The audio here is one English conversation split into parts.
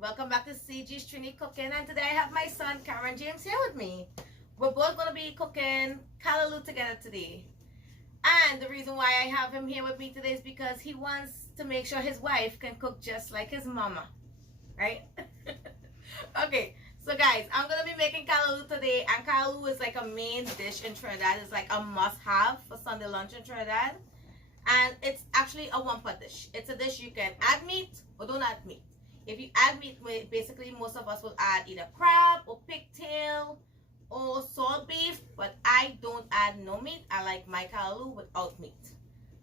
Welcome back to CG's Trini Cooking, and today I have my son Cameron James here with me. We're both going to be cooking callaloo together today. And the reason why I have him here with me today is because he wants to make sure his wife can cook just like his mama. Right? Okay, so guys, I'm going to be making callaloo today, and callaloo is like a main dish in Trinidad. It's like a must-have for Sunday lunch in Trinidad. And it's actually a one-pot dish. It's a dish you can add meat or don't add meat. If you add meat, basically most of us will add either crab or pigtail or salt beef, but I don't add no meat. I like my callaloo without meat.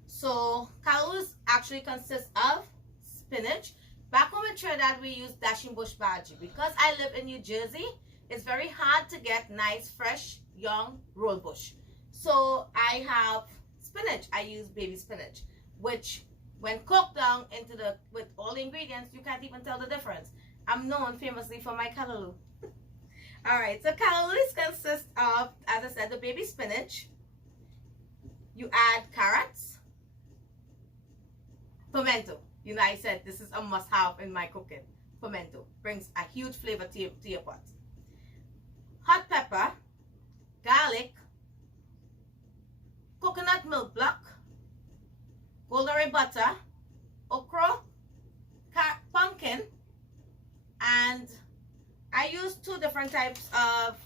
So callaloo actually consists of spinach. Back home in Trinidad, we use Dasheen Bush Margi. Because I live in New Jersey, it's very hard to get nice, fresh, young rose bush. So I have spinach. I use baby spinach, which when cooked down into with all the ingredients, you can't even tell the difference. I'm known famously for my callaloo. Alright, so callaloo consists of, as I said, the baby spinach. You add carrots, pimento. You know, I said this is a must-have in my cooking. Pimento brings a huge flavor to your pot. Hot pepper, garlic, coconut milk block, golden butter, okra, pumpkin, and I use two different types of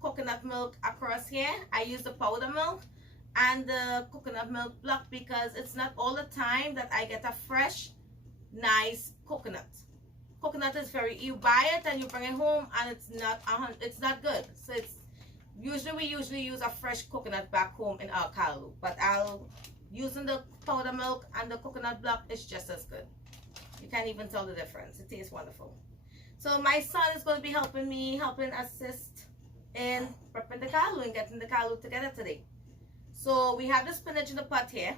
coconut milk across here. I use the powder milk and the coconut milk block because it's not all the time that I get a fresh, nice coconut. Coconut is you buy it and you bring it home and it's not good. So we usually use a fresh coconut back home in our callaloo, but using the powder milk and the coconut block is just as good. You can't even tell the difference. It tastes wonderful. So my son is going to be helping assist in prepping the callaloo and getting the callaloo together today. So we have the spinach in the pot here.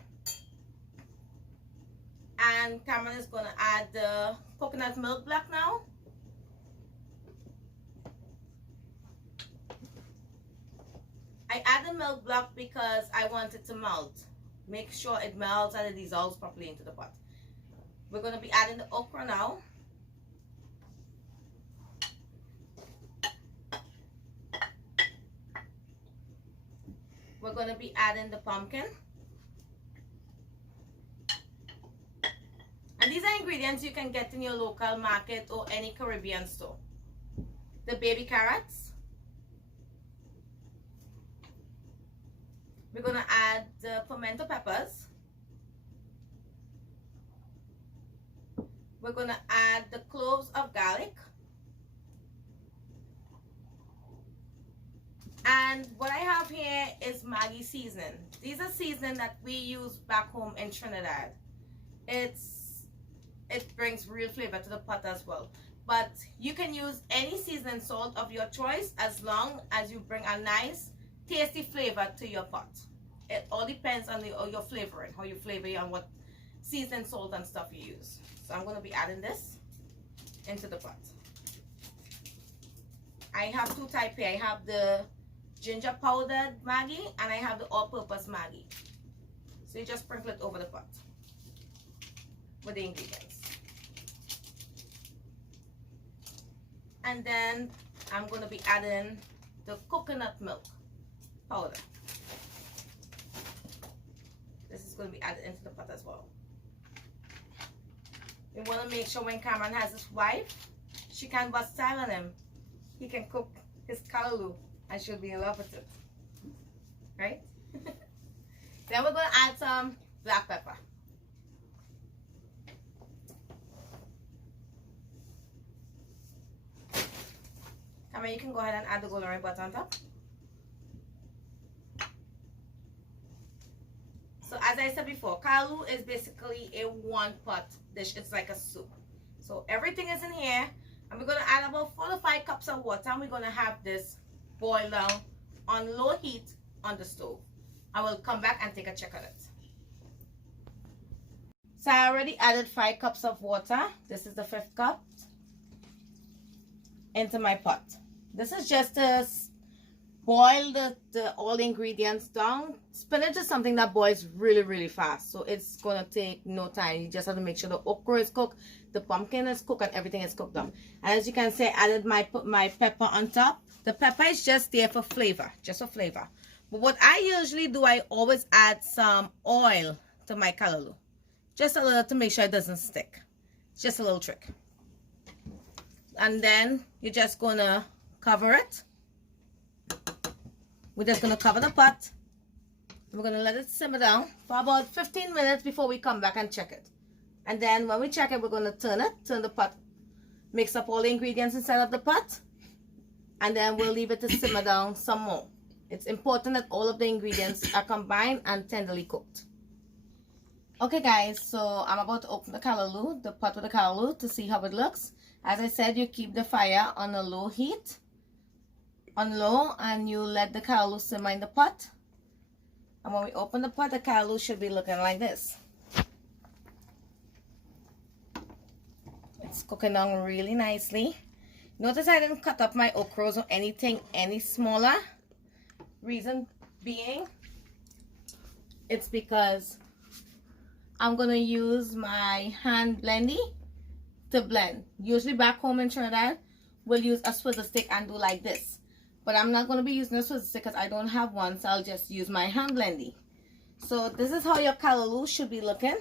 And Cameron is going to add the coconut milk block now. I add the milk block because I want it to melt. Make sure it melts and it dissolves properly into the pot. We're going to be adding the okra now. We're going to be adding the pumpkin. And these are ingredients you can get in your local market or any Caribbean store. The baby carrots. We're going to add the pimento peppers. We're going to add the cloves of garlic. And what I have here is Margi seasoning. These are seasoning that we use back home in Trinidad. It brings real flavor to the pot as well. But you can use any seasoning salt of your choice as long as you bring a nice tasty flavor to your pot. It all depends on your flavoring, how you flavor it and what seasoning salt and stuff you use. So I'm going to be adding this into the pot. I have two types here. I have the ginger powdered Margi and I have the all-purpose Margi. So you just sprinkle it over the pot with the ingredients. And then I'm going to be adding the coconut milk powder. This is going to be added into the pot as well. We want to make sure when Cameron has his wife, she can bust style on him. He can cook his callaloo and she'll be in love with it. Right? Then we're going to add some black pepper. Cameron, you can go ahead and add the golden butter on top. So as I said before, callaloo is basically a one-pot dish. It's like a soup. So everything is in here. And we're going to add about 4 to 5 cups of water. And we're going to have this boil down on low heat on the stove. I will come back and take a check on it. So I already added 5 cups of water. This is the 5th cup into my pot. This is just to boil all the ingredients down. Spinach is something that boils really fast, so it's gonna take no time. You just have to make sure the okra is cooked, the pumpkin is cooked and everything is cooked up. And as you can see, I added my pepper on top. The pepper is just there for flavor, just for flavor. But what I usually do, I always add some oil to my callaloo. Just a little to make sure it doesn't stick. It's just a little trick. And then you're just gonna cover it. We're just gonna cover the pot. We're gonna let it simmer down for about 15 minutes before we come back and check it. And then when we check it, we're gonna turn the pot, mix up all the ingredients inside of the pot, and then we'll leave it to simmer down some more. It's important that all of the ingredients are combined and tenderly cooked. Okay guys, so I'm about to open the callaloo, the pot with the callaloo, to see how it looks. As I said, you keep the fire on a low heat, on low, and you let the callaloo simmer in the pot. And when we open the pot, the callaloo should be looking like this. It's cooking down really nicely. Notice I didn't cut up my okros or anything any smaller. Reason being, it's because I'm going to use my hand blendy to blend. Usually back home in Trinidad, we'll use a swizzle stick and do like this. But I'm not going to be using a swizzle stick because I don't have one, so I'll just use my hand blendy. So this is how your callaloo should be looking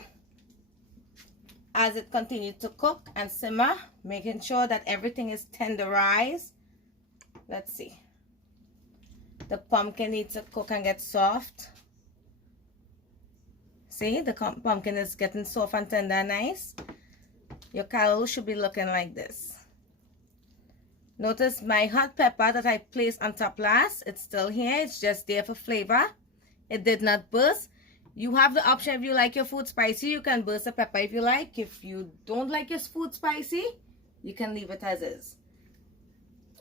as it continues to cook and simmer, making sure that everything is tenderized. Let's see. The pumpkin needs to cook and get soft. See, the pumpkin is getting soft and tender and nice. Your callaloo should be looking like this. Notice my hot pepper that I placed on top last. It's still here. It's just there for flavor. It did not burst. You have the option, if you like your food spicy, you can burst the pepper if you like. If you don't like your food spicy, you can leave it as is.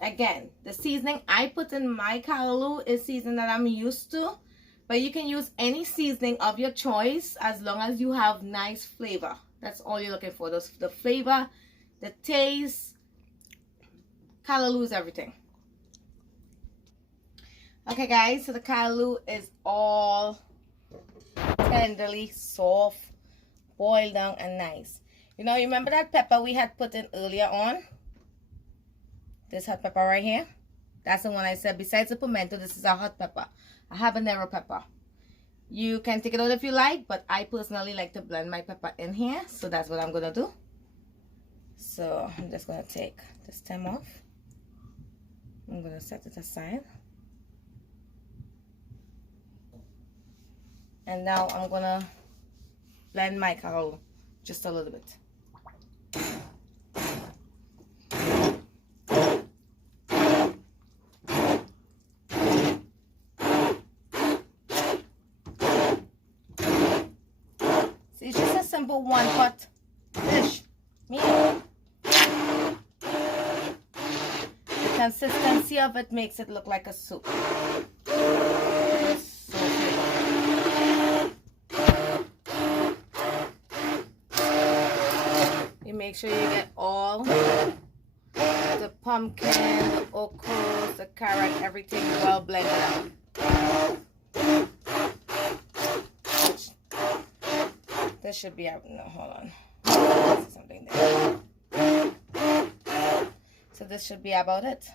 Again, the seasoning I put in my callaloo is seasoning that I'm used to. But you can use any seasoning of your choice as long as you have nice flavor. That's all you're looking for. The flavor, the taste. Callaloo is everything. Okay guys, so the callaloo is all tenderly soft, boiled down and nice. You know, remember that pepper we had put in earlier on? This hot pepper right here? That's the one I said. Besides the pimento, this is a hot pepper. A habanero pepper. You can take it out if you like, but I personally like to blend my pepper in here. So that's what I'm going to do. So I'm just going to take the stem off. I'm going to set it aside. And now I'm going to blend my callaloo just a little bit. So it's just a simple one pot dish. The consistency of it makes it look like a soup. Make sure you get all the pumpkin, the ochros, the carrot, everything well blended out. This should be out. No, hold on. There's something there. So this should be about it.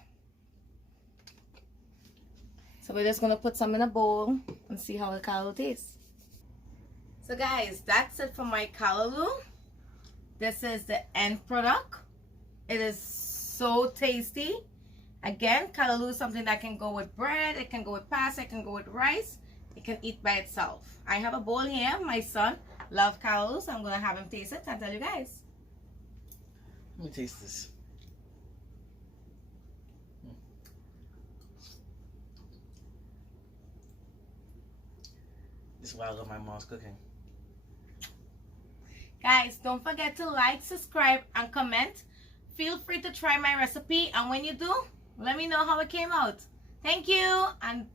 So we're just gonna put some in a bowl and see how the callaloo tastes. So guys, that's it for my callaloo. This is the end product. It is so tasty. Again, callaloo is something that can go with bread, it can go with pasta, it can go with rice, it can eat by itself. I have a bowl here. My son loves callaloo, so I'm going to have him taste it and tell you guys. Let me taste this. This is why I love my mom's cooking. Guys, don't forget to like, subscribe, and comment. Feel free to try my recipe, and when you do, let me know how it came out. Thank you, and